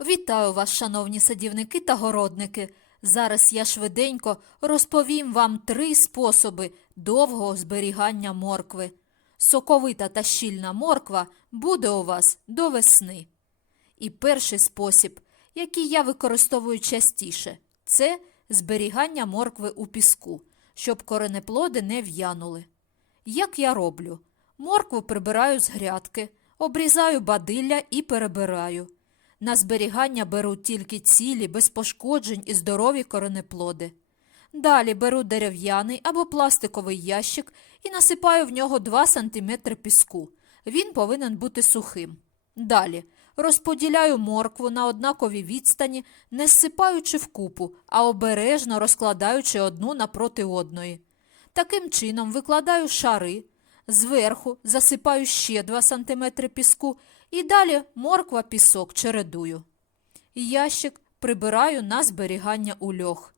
Вітаю вас, шановні садівники та городники. Зараз я швиденько розповім вам три способи довгого зберігання моркви. Соковита та щільна морква буде у вас до весни. І перший спосіб, який я використовую частіше, це зберігання моркви у піску, щоб коренеплоди не в'янули. Як я роблю? Моркву прибираю з грядки, обрізаю бадилля і перебираю. На зберігання беру тільки цілі, без пошкоджень і здорові коренеплоди. Далі беру дерев'яний або пластиковий ящик і насипаю в нього 2 см піску. Він повинен бути сухим. Далі розподіляю моркву на однаковій відстані, не зсипаючи вкупу, а обережно розкладаючи одну напроти одної. Таким чином викладаю шари, зверху засипаю ще 2 см піску і далі морква пісок чередую. Ящик прибираю на зберігання у льох.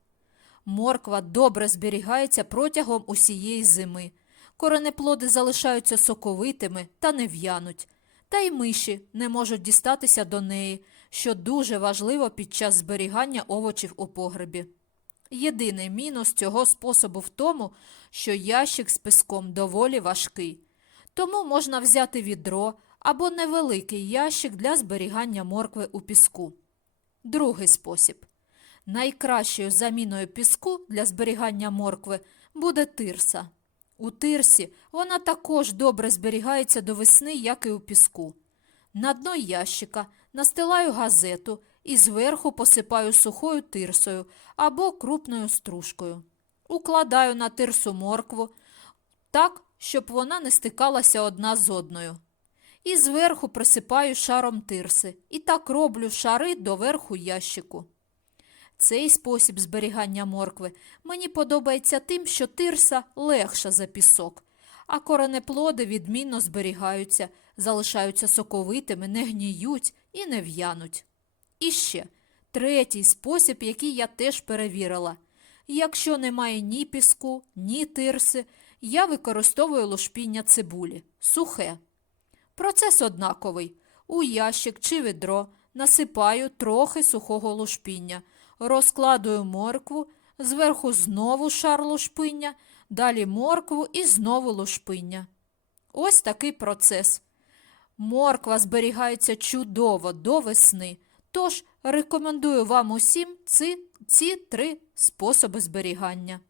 Морква добре зберігається протягом усієї зими. Коренеплоди залишаються соковитими та не в'януть. Та й миші не можуть дістатися до неї, що дуже важливо під час зберігання овочів у погребі. Єдиний мінус цього способу в тому, що ящик з песком доволі важкий. Тому можна взяти відро або невеликий ящик для зберігання моркви у піску. Другий спосіб. Найкращою заміною піску для зберігання моркви буде тирса. У тирсі вона також добре зберігається до весни, як і у піску. На дно ящика настилаю газету і зверху посипаю сухою тирсою або крупною стружкою. Укладаю на тирсу моркву так, щоб вона не стикалася одна з одною. І зверху присипаю шаром тирси. І так роблю шари до верху ящику. Цей спосіб зберігання моркви мені подобається тим, що тирса легша за пісок, а коренеплоди відмінно зберігаються, залишаються соковитими, не гніють і не в'януть. І ще третій спосіб, який я теж перевірила. Якщо немає ні піску, ні тирси, я використовую лушпіння цибулі, сухе. Процес однаковий. У ящик чи відро насипаю трохи сухого лушпіння, розкладую моркву, зверху знову шар лушпиння, далі моркву і знову лушпиння. Ось такий процес. Морква зберігається чудово до весни. Тож рекомендую вам усім ці, ці три способи зберігання.